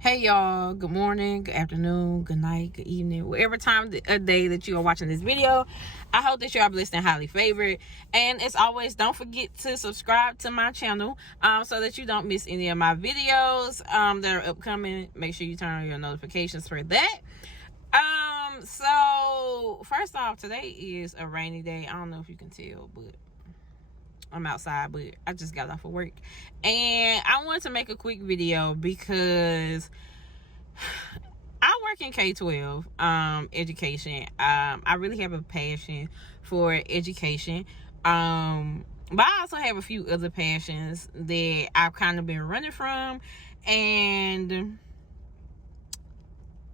Hey y'all, good morning, good afternoon, good night, good evening, whatever time of day that you are watching this video. I hope that you are blessed and highly favored. And as always, don't forget to subscribe to my channel so that you don't miss any of my videos that are upcoming. Make sure you turn on your notifications for that. So first off, today is a rainy day. I don't know if you can tell, but I'm outside, but I just got off of work and I wanted to make a quick video because I work in K-12 education. I really have a passion for education, but I also have a few other passions that I've kind of been running from, and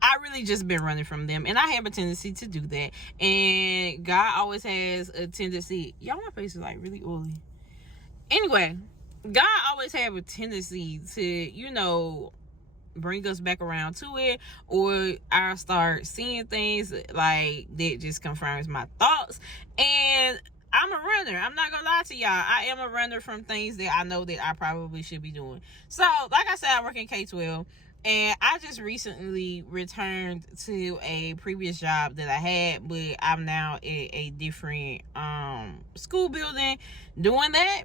I really just been running from them, and I have a tendency to do that. And God always has a tendency. Y'all, my face is like really oily. Anyway, God always have a tendency to, bring us back around to it, or I start seeing things like that just confirms my thoughts. And I'm a runner. I'm not gonna lie to y'all. I am a runner from things that I know that I probably should be doing. So, like I said, I work in K-12, and I just recently returned to a previous job that I had, but I'm now at a different school building doing that.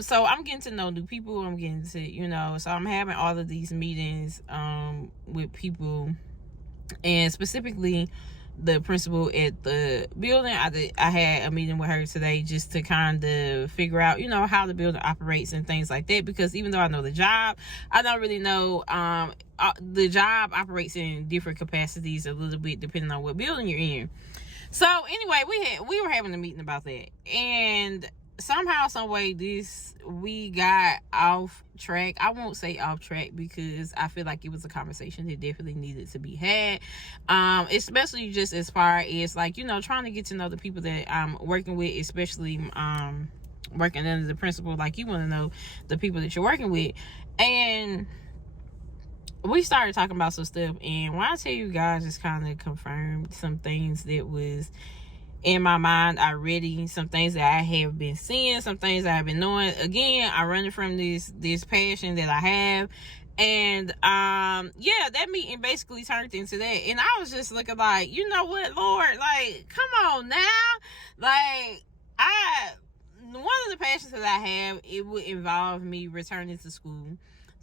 So I'm getting to know new people. I'm getting to, so I'm having all of these meetings with people, and specifically the principal at the building. I had a meeting with her today just to kind of figure out, how the building operates and things like that, because even though I know the job, I don't really know the job operates in different capacities a little bit depending on what building you're in. So anyway, we were having a meeting about that, and somehow, some way, we got off track. I won't say off track because I feel like it was a conversation that definitely needed to be had, especially just as far as trying to get to know the people that I'm working with, especially working under the principal. Like, you want to know the people that you're working with. And we started talking about some stuff, and when I tell you guys, just kind of confirmed some things that was in my mind already, some things that I have been seeing, some things that I've been knowing. Again, I run from this passion that I have. And that meeting basically turned into that. And I was just looking like, you know what, Lord, like, come on now. Like, one of the passions that I have, it would involve me returning to school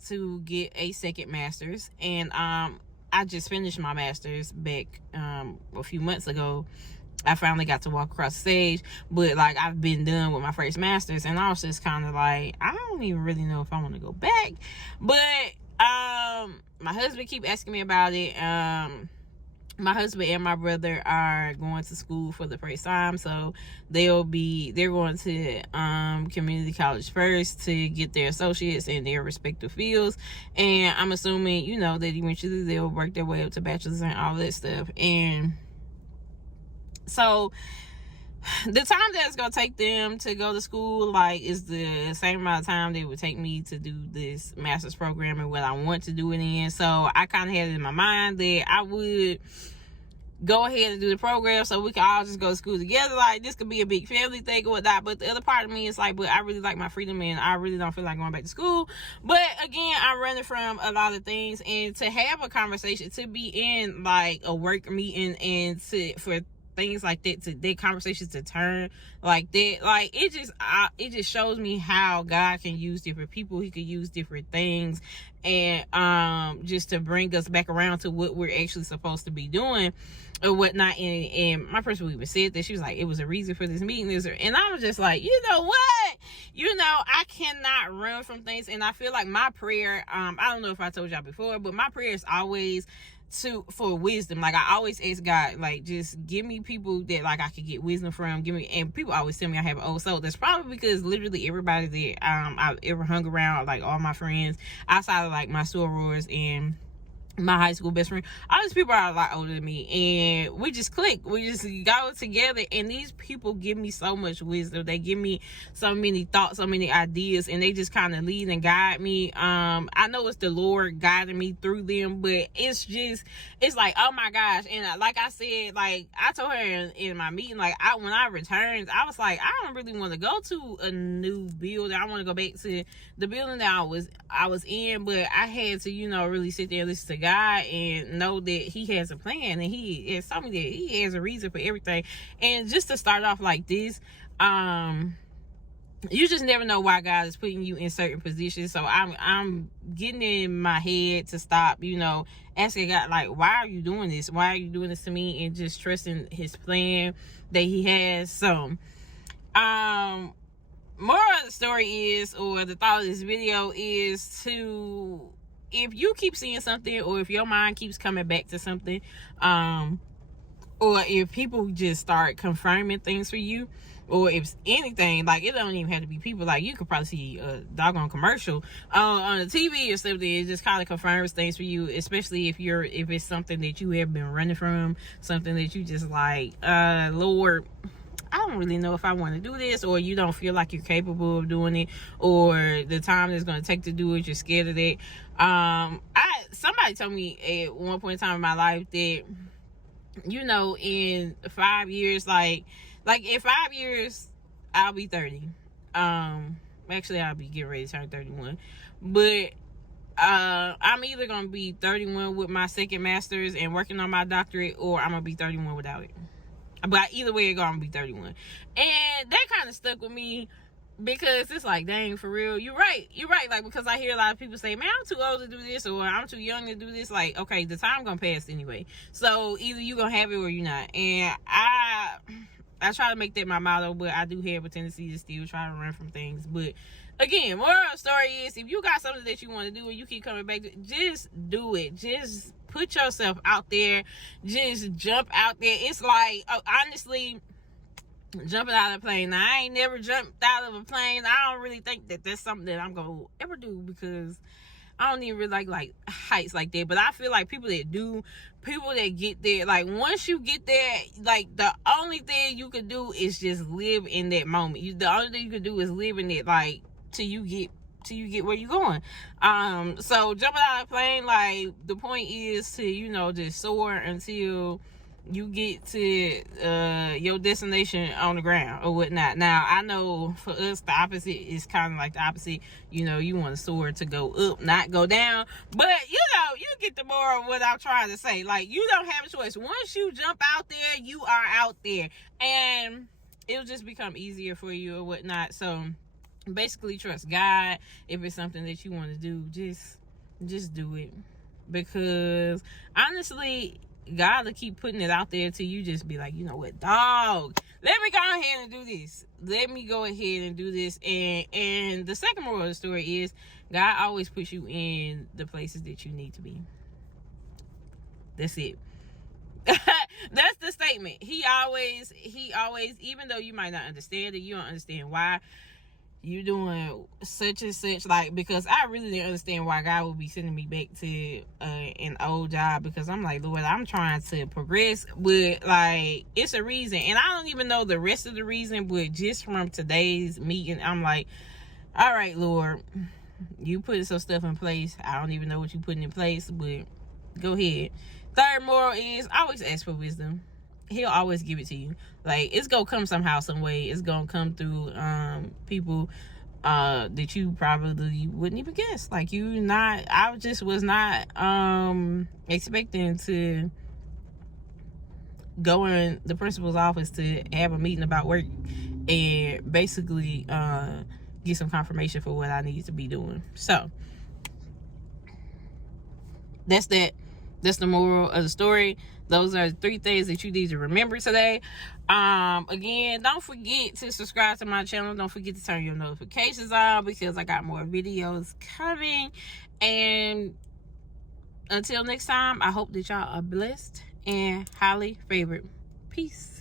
to get a second master's. And I just finished my master's back a few months ago. I finally got to walk across the stage, but I've been done with my first master's, and I was just kind of like, I don't even really know if I want to go back. But my husband keep asking me about it. My husband and my brother are going to school for the first time, so they're going to community college first to get their associates in their respective fields. And I'm assuming, that eventually they'll work their way up to bachelor's and all that stuff. And so the time that it's gonna take them to go to school, is the same amount of time that it would take me to do this master's program and what I want to do it in. So I kind of had it in my mind that I would go ahead and do the program so we can all just go to school together. This could be a big family thing or whatnot. But the other part of me is but I really like my freedom, and I really don't feel like going back to school. But again, I'm running from a lot of things, and to have a conversation, to be in a work meeting, and for things like that, to their conversations to turn like that, it just shows me how God can use different people. He could use different things, and just to bring us back around to what we're actually supposed to be doing or whatnot. And my principal even said that. She was like, it was a reason for this meeting, and I was just like, you know what, I cannot run from things. And I feel like my prayer, I don't know if I told y'all before, but my prayer is always for wisdom. I always ask God, just give me people that I could get wisdom from. And people always tell me I have an old soul. That's probably because literally everybody that I've ever hung around, all my friends outside of my sorors and my high school best friend. All these people are a lot older than me, and we just click. We just go together, and these people give me so much wisdom. They give me so many thoughts, so many ideas, and they just kind of lead and guide me. I know it's the Lord guiding me through them, but it's like, oh my gosh. And like I said, like I told her in my meeting, like when I returned, I was like, I don't really want to go to a new building. I want to go back to the building that I was in, but I had to, really sit there and listen to God and know that He has a plan, and He has told me that He has a reason for everything. And just to start off like this, you just never know why God is putting you in certain positions. So I'm getting in my head to stop, asking God, like, why are you doing this? Why are you doing this to me? And just trusting His plan that He has. So, more of the story is, or the thought of this video is to, if you keep seeing something, or if your mind keeps coming back to something, or if people just start confirming things for you, or if anything, like it don't even have to be people, like you could probably see a doggone commercial on the TV or something. It just kind of confirms things for you, especially if it's something that you have been running from, something that you just like, Lord, I don't really know if I want to do this, or you don't feel like you're capable of doing it, or the time it's going to take to do it, you're scared of it. Somebody told me at one point in time in my life that, in 5 years, like in 5 years, I'll be 30. Actually, I'll be getting ready to turn 31. But I'm either going to be 31 with my second master's and working on my doctorate, or I'm going to be 31 without it. But either way, it's going to be 31. And that kind of stuck with me, because it's like, dang, for real, you're right. Like, because I hear a lot of people say, man, I'm too old to do this, or I'm too young to do this. Like, okay, the time gonna pass anyway. So either you gonna have it or you're not. And I try to make that my motto, but I do have a tendency to still try to run from things. But again, moral of the story is, if you got something that you want to do and you keep coming back to, just do it. Just put yourself out there. Just jump out there. It's like, honestly, jumping out of a plane. Now, I ain't never jumped out of a plane. I don't really think that that's something that I'm gonna ever do, because I don't even really like heights like that. But I feel like people that get there, like once you get there, like the only thing you can do is just live in that moment. The only thing you can do is live in it, like till you get where you're going. So jumping out of a plane, like the point is to, just soar until you get to your destination on the ground or whatnot. Now, I know for us, the opposite is kind of like the opposite. You want to soar to go up, not go down. But, you get the moral of what I'm trying to say. Like, you don't have a choice. Once you jump out there, you are out there. And it'll just become easier for you or whatnot. So, basically, trust God. If it's something that you want to do, just do it. Because, honestly, God will keep putting it out there till you just be like, you know what, dog, let me go ahead and do this. Let me go ahead and do this. And the second moral of the story is, God always puts you in the places that you need to be. That's it. That's the statement. He always, even though you might not understand it, you don't understand why you doing such and such, like, because I really didn't understand why God would be sending me back to an old job, because I'm like, Lord, I'm trying to progress, but like, it's a reason, and I don't even know the rest of the reason, but just from today's meeting, I'm like, all right, Lord, you putting some stuff in place. I don't even know what you putting in place, but go ahead. Third moral is, always ask for wisdom. He'll always give it to you. Like, it's gonna come somehow, some way. It's gonna come through people that you probably wouldn't even guess. Like, I just was not expecting to go in the principal's office to have a meeting about work and basically get some confirmation for what I need to be doing. So that's that. That's the moral of the story. Those are 3 things that you need to remember today. Again, don't forget to subscribe to my channel. Don't forget to turn your notifications on, because I got more videos coming. And until next time, I hope that y'all are blessed and highly favored. Peace.